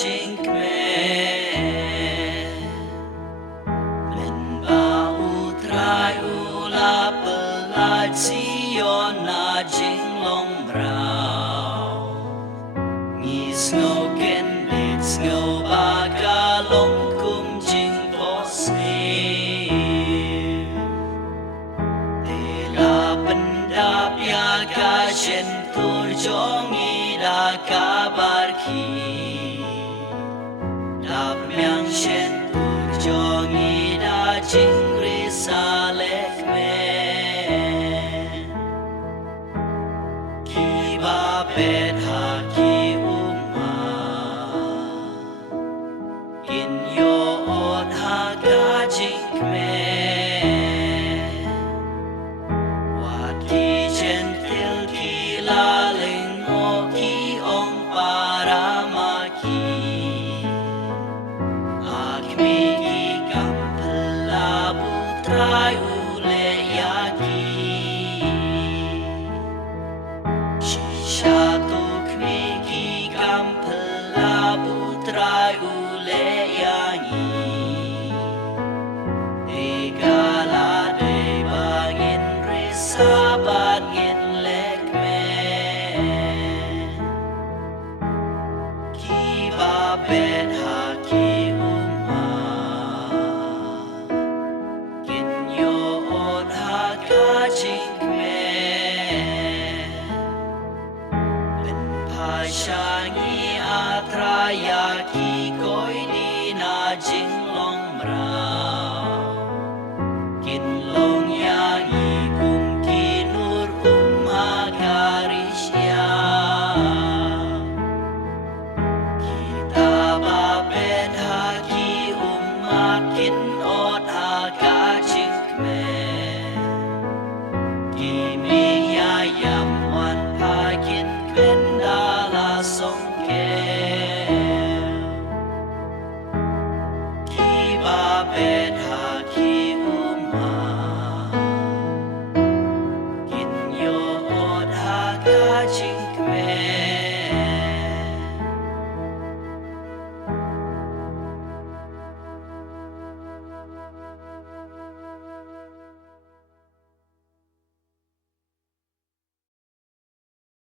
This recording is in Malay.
jink me men ba utrai ula pelat sion na jing long brau ngis no ken bits no baka long kum jing posni la pendap ya ka tur jongi da kabar ki dap myang shen tur jongi da jing risalek me ki ba pet ha ki uma in yo on ha ka jing me trai ule yaki shisha tuk miki kampela putrai ule yani egala de bangin risabat ngin lekme kiba bet haki jink me ben pashangi atrayaki